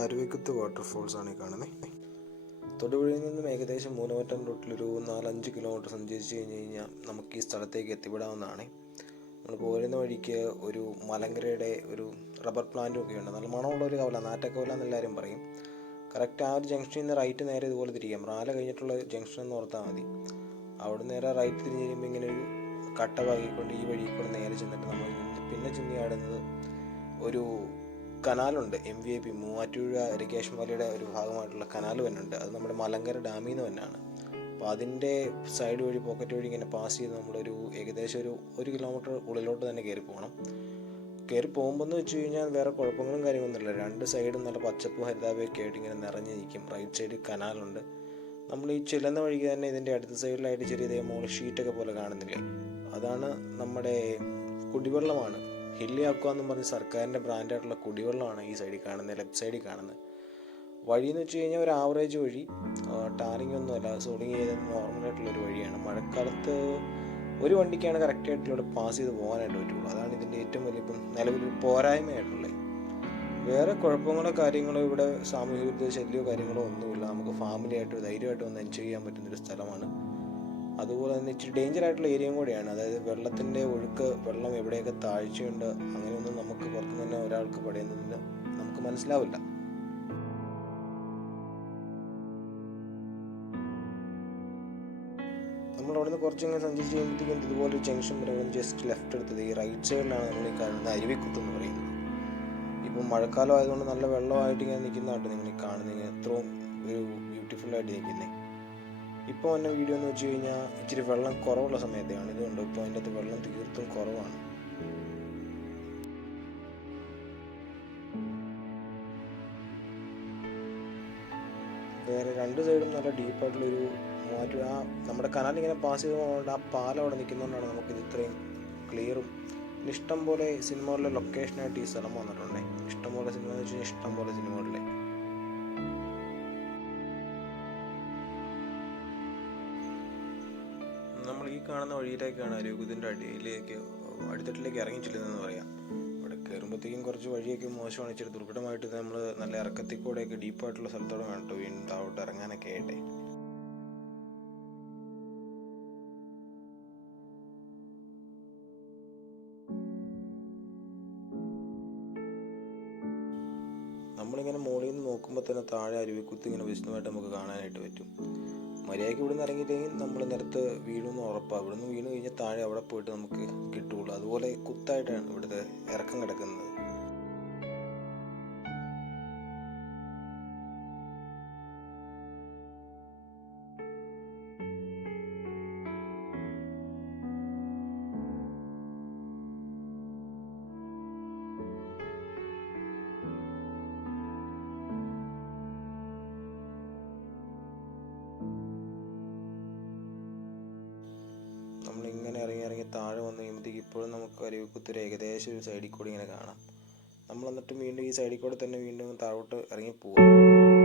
Aruvikuth Waterfalls ആണ് കാണുന്നത്. തൊടുപുഴയിൽ നിന്നും ഏകദേശം മൂലമറ്റം റൂട്ടിലൊരു 4-5 കിലോമീറ്റർ സഞ്ചരിച്ച് കഴിഞ്ഞാൽ നമുക്ക് ഈ സ്ഥലത്തേക്ക് എത്തിപ്പെടാവുന്നതാണ്. നമ്മൾ പോരുന്ന വഴിക്ക് ഒരു മലങ്കരയുടെ ഒരു റബ്ബർ പ്ലാന്റും ഒക്കെ ഉണ്ട്. നല്ല മണമുള്ള ഒരു കവല, നാറ്റക്കവല എന്നെല്ലാവരും പറയും. കറക്റ്റ് ആ ഒരു ജംഗ്ഷനിൽ നിന്ന് റൈറ്റ് നേരെ ഇതുപോലെ തിരിക്കാം. റാല കഴിഞ്ഞിട്ടുള്ള ജംഗ്ഷൻ എന്ന് ഓർത്താൽ മതി. അവിടെ നേരെ റൈറ്റ് തിരിഞ്ഞ് കഴിയുമ്പോൾ ഇങ്ങനെ ഒരു കട്ട ഭാഗിക്കൊണ്ട് ഈ വഴി കൂടെ നേരെ ചെന്നിട്ട് നമ്മൾ പിന്നെ ചെന്നിയാടുന്നത് ഒരു കനാലുണ്ട്. MVP മൂവാറ്റുപുഴ ഇറിഗേഷൻ വാലിയുടെ ഒരു ഭാഗമായിട്ടുള്ള കനാൽ തന്നെയുണ്ട്. അത് നമ്മുടെ മലങ്കര ഡാമിൽ നിന്ന് തന്നെയാണ്. അപ്പോൾ അതിൻ്റെ സൈഡ് വഴി പോക്കറ്റ് വഴി ഇങ്ങനെ പാസ് ചെയ്ത് നമ്മളൊരു ഏകദേശം ഒരു കിലോമീറ്റർ ഉള്ളിലോട്ട് തന്നെ കയറി പോകണം. കയറി പോകുമ്പോൾ എന്ന് വെച്ച് കഴിഞ്ഞാൽ വേറെ കുഴപ്പങ്ങളും കാര്യമൊന്നുമില്ല. രണ്ട് സൈഡും നല്ല പച്ചപ്പും ഹരിതാപയൊക്കെ ആയിട്ട് ഇങ്ങനെ നിറഞ്ഞു നിൽക്കും. റൈറ്റ് സൈഡ് കനാലുണ്ട്. നമ്മൾ ഈ ചെല്ലുന്ന വഴിക്ക് തന്നെ ഇതിൻ്റെ അടുത്ത സൈഡിലായിട്ട് ചെറിയ മുകളിൽ ഷീറ്റൊക്കെ പോലെ കാണുന്നില്ലേ, അതാണ് നമ്മുടെ കുടിവെള്ളമാണ്. ഹില്ലി അക്വ എന്നും പറഞ്ഞ് സർക്കാരിൻ്റെ ബ്രാൻഡായിട്ടുള്ള കുടിവെള്ളമാണ് ഈ സൈഡിൽ കാണുന്നത്, ലെഫ്റ്റ് സൈഡിൽ കാണുന്നത്. വഴിയെന്ന് വെച്ച് കഴിഞ്ഞാൽ ഒരു ആവറേജ് വഴി, ടാറിങ് ഒന്നുമല്ല, സോളിങ് ചെയ്ത നോർമലായിട്ടുള്ളൊരു വഴിയാണ്. മഴക്കാലത്ത് ഒരു വണ്ടിക്കാണ് കറക്റ്റായിട്ടുള്ള പാസ് ചെയ്ത് പോകാനായിട്ട് പറ്റുള്ളൂ. അതാണ് ഇതിൻ്റെ ഏറ്റവും വലിയ നിലവിലൊരു പോരായ്മയായിട്ടുള്ളത്. വേറെ കുഴപ്പങ്ങളോ കാര്യങ്ങളോ ഇവിടെ സാമൂഹിക വിരുദ്ധ ശല്യമോ കാര്യങ്ങളോ ഒന്നുമില്ല. നമുക്ക് ഫാമിലിയായിട്ട് ധൈര്യമായിട്ട് വന്ന് എൻജോയ് ചെയ്യാൻ പറ്റുന്നൊരു സ്ഥലമാണ്. അതുപോലെ തന്നെ ഇച്ചിരി ഡേഞ്ചർ ആയിട്ടുള്ള ഏരിയയും കൂടിയാണ്. അതായത് വെള്ളത്തിൻ്റെ ഒഴുക്ക്, വെള്ളം എവിടെയൊക്കെ താഴ്ചയുണ്ട് അങ്ങനെയൊന്നും നമുക്ക് പുറത്തുനിന്ന് തന്നെ ഒരാൾക്ക് പടയുന്നതിന് നമുക്ക് മനസ്സിലാവില്ല. നമ്മൾ അവിടെ നിന്ന് കുറച്ചിങ്ങനെ സഞ്ചരിച്ച് കഴിയുമ്പോഴത്തേക്കും ഇതുപോലെ ജംഗ്ഷൻ പറയുന്നത് ജസ്റ്റ് ലെഫ്റ്റ് എടുത്തത് ഈ റൈറ്റ് സൈഡിലാണ് നമ്മൾ ഈ കാണുന്ന അരുവിക്കുത്ത് എന്ന് പറയുന്നത്. ഇപ്പം മഴക്കാലം ആയതുകൊണ്ട് നല്ല വെള്ളമായിട്ട് ഇങ്ങനെ നിൽക്കുന്നതായിട്ട് നിങ്ങൾ കാണുന്നത്, ഇങ്ങനെ എത്രയും ഒരു ബ്യൂട്ടിഫുള്ളായിട്ട് നിൽക്കുന്നത്. ഇപ്പോൾ തന്നെ വീഡിയോ എന്ന് വെച്ച് കഴിഞ്ഞാൽ ഇച്ചിരി വെള്ളം കുറവുള്ള സമയത്താണ്. ഇതുകൊണ്ട് ഇപ്പോൾ അതിൻ്റെ അകത്ത് വെള്ളം തീർത്തും കുറവാണ്. വേറെ രണ്ട് സൈഡും നല്ല ഡീപ്പായിട്ടുള്ളൊരു നമ്മുടെ കനാലിങ്ങനെ പാസ് ചെയ്ത് പോകുന്നതുകൊണ്ട് ആ പാലം അവിടെ നിൽക്കുന്നതുകൊണ്ടാണ് നമുക്കിത് ഇത്രയും ക്ലിയറും. ഇഷ്ടം പോലെ സിനിമകളിലെ ലൊക്കേഷനായിട്ട് ഈ സ്ഥലം വന്നിട്ടുണ്ട്. ഇഷ്ടംപോലെ സിനിമ എന്ന് വെച്ച് കഴിഞ്ഞാൽ ഇഷ്ടംപോലെ സിനിമകളിലെ. നമ്മൾ ഈ കാണുന്ന വഴിയിലേക്കാണ് അരുവിക്കുത്തിൻ്റെ അടിത്തട്ടിലേക്ക് ഇറങ്ങി ചെല്ലുന്നതെന്ന് പറയാം. ഇവിടെ കയറുമ്പോഴത്തേക്കും കുറച്ച് വഴിയൊക്കെ മോശമാണ്, ഇച്ചിരി ദുർഘടമായിട്ട് നമ്മൾ നല്ല ഇറക്കത്തിക്കൂടെയൊക്കെ ഡീപ്പായിട്ടുള്ള സ്ഥലത്തോടെ വേണം വീണ്ടും താഴോട്ട് ഇറങ്ങാനൊക്കെ ആയിട്ടെ. നമ്മളിങ്ങനെ മുകളിൽ നിന്ന് നോക്കുമ്പോൾ തന്നെ താഴെ അരുവിക്കുത്ത് ഇങ്ങനെ വിശദമായിട്ട് നമുക്ക് കാണാനായിട്ട് പറ്റും. മര്യാദയ്ക്ക് ഇവിടെ നിന്ന് ഇറങ്ങിയില്ലെങ്കിൽ നമ്മൾ നിലത്ത് വീഴുമെന്ന് ഉറപ്പാണ്. ഇവിടെ നിന്ന് വീണ് കഴിഞ്ഞാൽ താഴെ അവിടെ പോയിട്ട് നമുക്ക് കിട്ടുകയുള്ളൂ. അതുപോലെ കുത്തായിട്ടാണ് ഇവിടുത്തെ ഇറക്കം കിടക്കുന്നത്. നമ്മളിങ്ങനെ ഇറങ്ങി താഴെ വന്ന് കഴിയുമ്പോഴത്തേക്ക് ഇപ്പോഴും നമുക്ക് അരുവിക്കുത്തൊരു ഏകദേശം ഒരു സൈഡിൽ കൂടി ഇങ്ങനെ കാണാം. നമ്മൾ എന്നിട്ട് വീണ്ടും ഈ സൈഡിൽ കൂടെ തന്നെ വീണ്ടും താഴോട്ട് ഇറങ്ങി പോവാം.